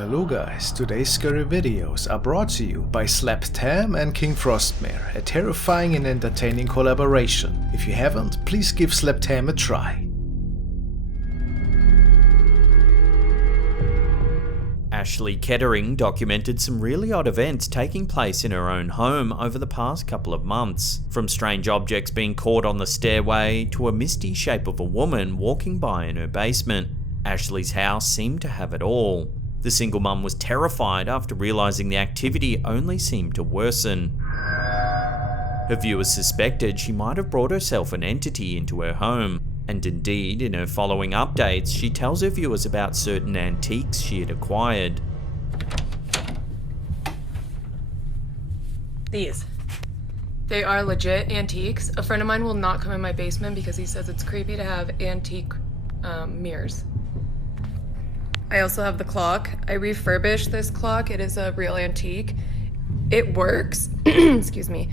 Hello guys, today's scary videos are brought to you by Tam and KingFrostmare, a terrifying and entertaining collaboration. If you haven't, please give Tam a try. Ashley Kettering documented some really odd events taking place in her own home over the past couple of months, from strange objects being caught on the stairway to a misty shape of a woman walking by in her basement. Ashley's house seemed to have it all. The single mum was terrified after realising the activity only seemed to worsen. Her viewers suspected she might have brought herself an entity into her home, and indeed, in her following updates, she tells her viewers about certain antiques she had acquired. These. They are legit antiques. A friend of mine will not come in my basement because he says it's creepy to have antique mirrors. I also have the clock. I refurbished this clock. It is a real antique. It works, excuse me,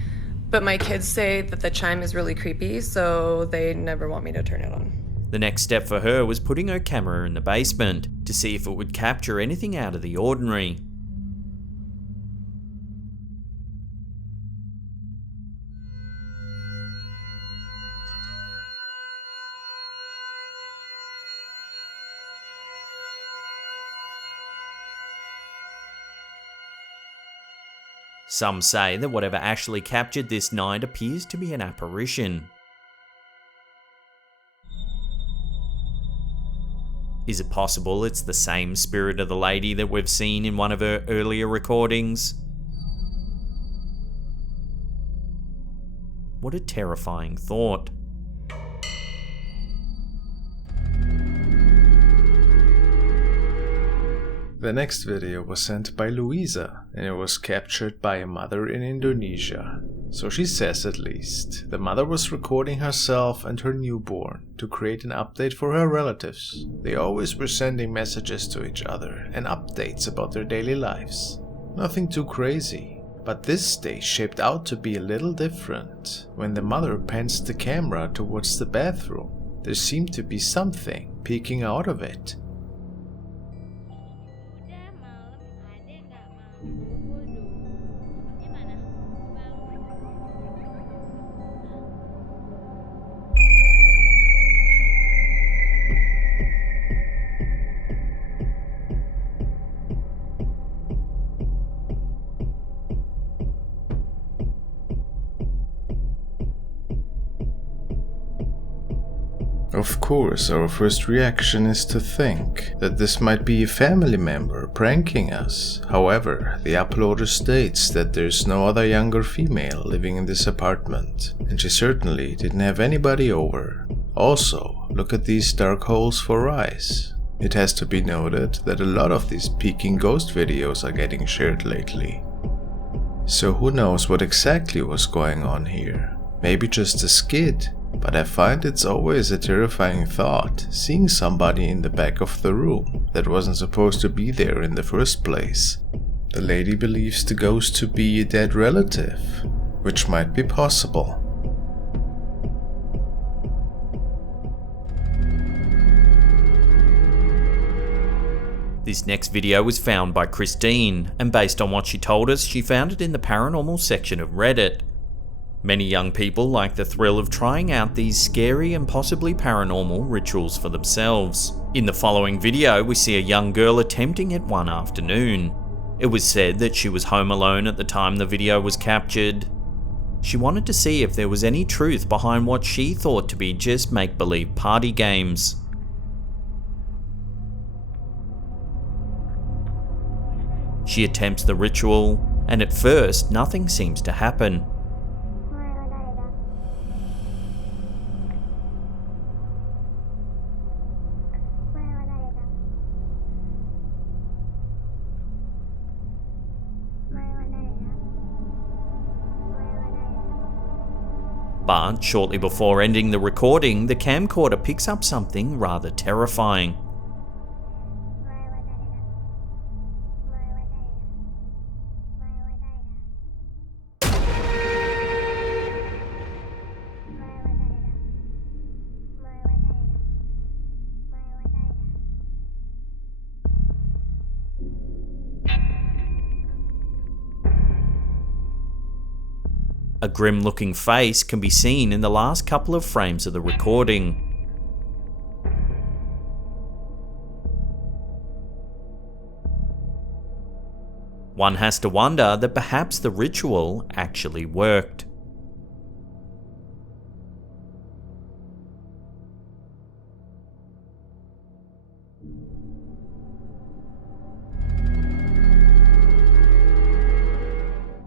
but my kids say that the chime is really creepy, so they never want me to turn it on. The next step for her was putting her camera in the basement to see if it would capture anything out of the ordinary. Some say that whatever Ashley captured this night appears to be an apparition. Is it possible it's the same spirit of the lady that we've seen in one of her earlier recordings? What a terrifying thought. The next video was sent by Louise, and it was captured by a mother in Indonesia. So she says, at least. The mother was recording herself and her newborn to create an update for her relatives. They always were sending messages to each other and updates about their daily lives. Nothing too crazy. But this day shaped out to be a little different. When the mother pans the camera towards the bathroom, there seemed to be something peeking out of it. Of course, our first reaction is to think that this might be a family member pranking us. However, the uploader states that there's no other younger female living in this apartment, and she certainly didn't have anybody over. Also, look at these dark holes for eyes. It has to be noted that a lot of these peeking ghost videos are getting shared lately. So who knows what exactly was going on here? Maybe just a skid? But I find it's always a terrifying thought, seeing somebody in the back of the room that wasn't supposed to be there in the first place. The lady believes the ghost to be a dead relative, which might be possible. This next video was found by Christine, and based on what she told us, she found it in the paranormal section of Reddit. Many young people like the thrill of trying out these scary and possibly paranormal rituals for themselves. In the following video, we see a young girl attempting it one afternoon. It was said that she was home alone at the time the video was captured. She wanted to see if there was any truth behind what she thought to be just make-believe party games. She attempts the ritual, and at first, nothing seems to happen. But shortly before ending the recording, the camcorder picks up something rather terrifying. A grim-looking face can be seen in the last couple of frames of the recording. One has to wonder that perhaps the ritual actually worked.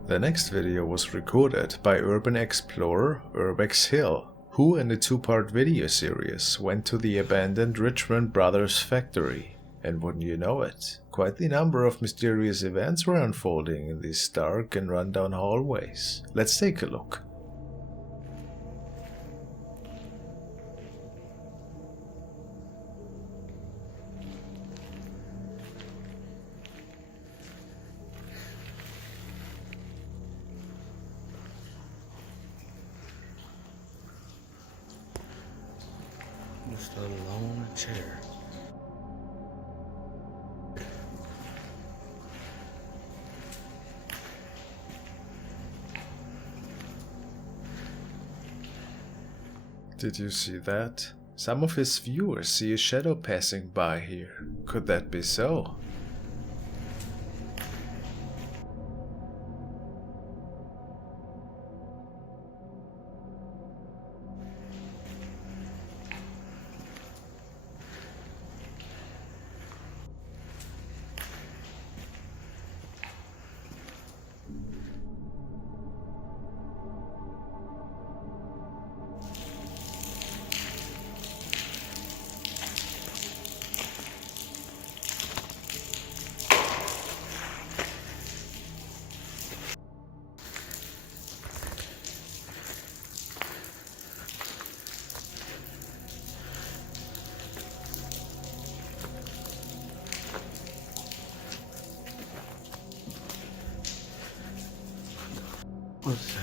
The next video was recorded by urban explorer Urbex Hill, who in the two-part video series went to the abandoned Richmond Brothers factory. And wouldn't you know it, quite the number of mysterious events were unfolding in these dark and rundown hallways. Let's take a look. Just a lone chair. Did you see that? Some of his viewers see a shadow passing by here. Could that be so? What's that?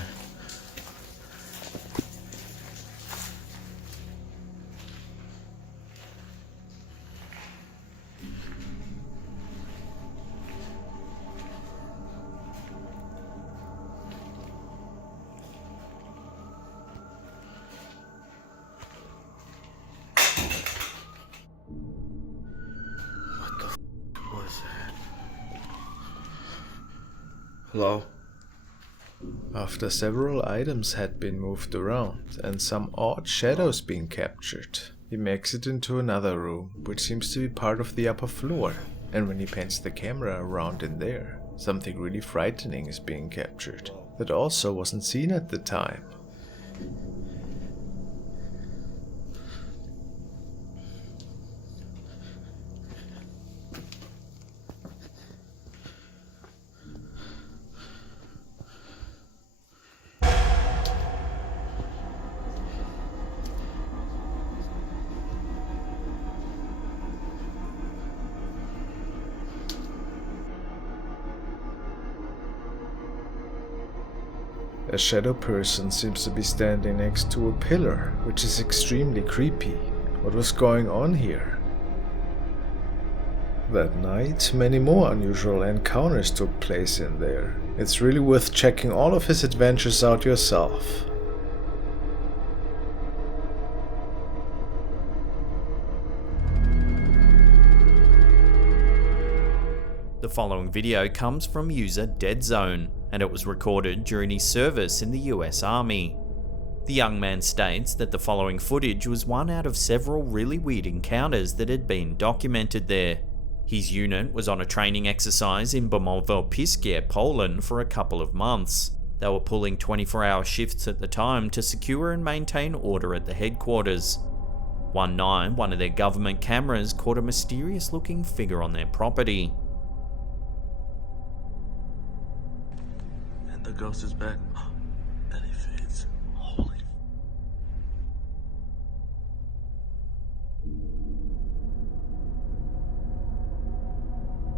What the f was that? Hello? After several items had been moved around and some odd shadows being captured, he makes it into another room, which seems to be part of the upper floor. And when he pans the camera around in there, something really frightening is being captured that also wasn't seen at the time. A shadow person seems to be standing next to a pillar, which is extremely creepy. What was going on here? That night, many more unusual encounters took place in there. It's really worth checking all of his adventures out yourself. The following video comes from user Deadzone, and it was recorded during his service in the US Army. The young man states that the following footage was one out of several really weird encounters that had been documented there. His unit was on a training exercise in Piskie, Poland for a couple of months. They were pulling 24-hour shifts at the time to secure and maintain order at the headquarters. One night, one of their government cameras caught a mysterious-looking figure on their property. The ghost is back. Then he fades. Holy.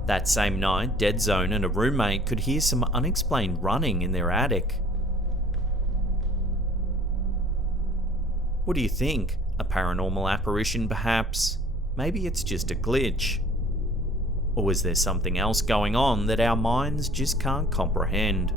That same night, Deadzone and a roommate could hear some unexplained running in their attic. What do you think? A paranormal apparition, perhaps? Maybe it's just a glitch. Or is there something else going on that our minds just can't comprehend?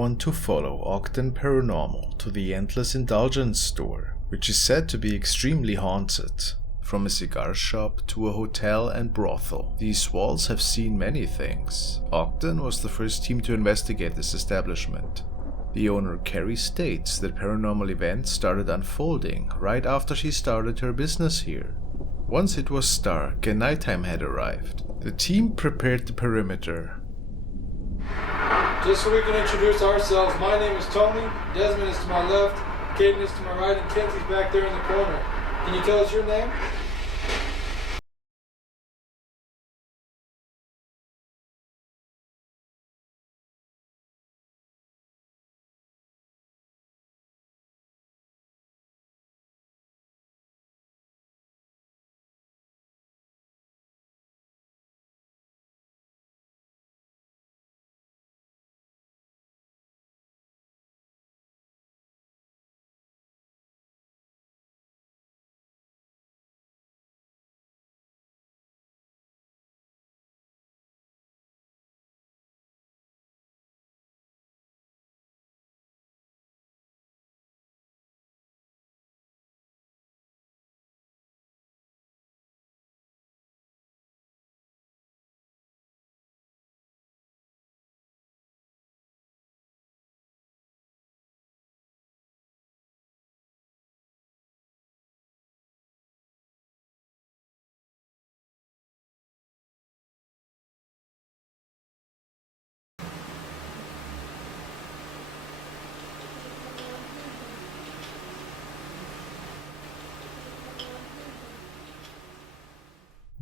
want to follow Ogden Paranormal to the endless Indulgence store, which is said to be extremely haunted. From a cigar shop to a hotel and brothel, these walls have seen many things. Ogden was the first team to investigate this establishment. The owner Carrie states that paranormal events started unfolding right after she started her business here. Once it was dark and nighttime had arrived, the team prepared the perimeter. Just so we can introduce ourselves, my name is Tony, Desmond is to my left, Caden is to my right, and Kenzie's back there in the corner. Can you tell us your name?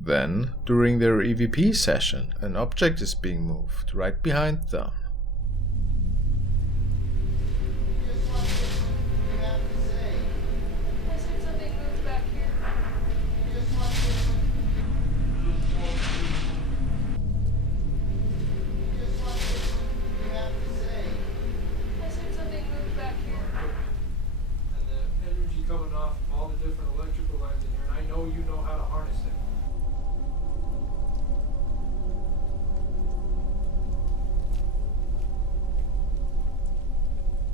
Then, during their EVP session, an object is being moved right behind them. Coming off all the different electrical lines in here, and I know you know how to harness it.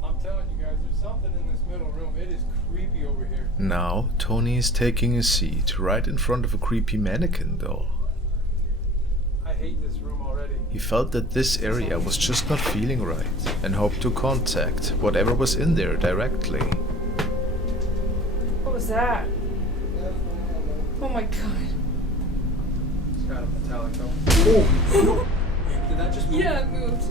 I'm telling you guys, there's something in this middle room. It is creepy over here. Now, Tony is taking a seat right in front of a creepy mannequin doll. I hate this room already. He felt that this area was just not feeling right and hoped to contact whatever was in there directly. What was that? Oh my god. It's got a metallic tone. Oh! Did that just move? Yeah, it moved.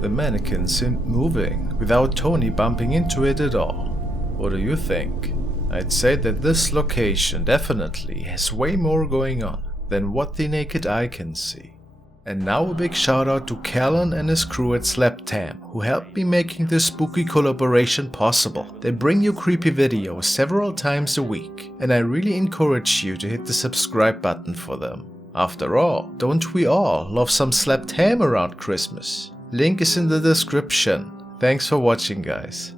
The mannequin seemed moving without Tony bumping into it at all. What do you think? I'd say that this location definitely has way more going on than what the naked eye can see. And now a big shout out to Callan and his crew at SlapTam, who helped me making this spooky collaboration possible. They bring you creepy videos several times a week, and I really encourage you to hit the subscribe button for them. After all, don't we all love some SlapTam around Christmas? Link is in the description. Thanks for watching, guys.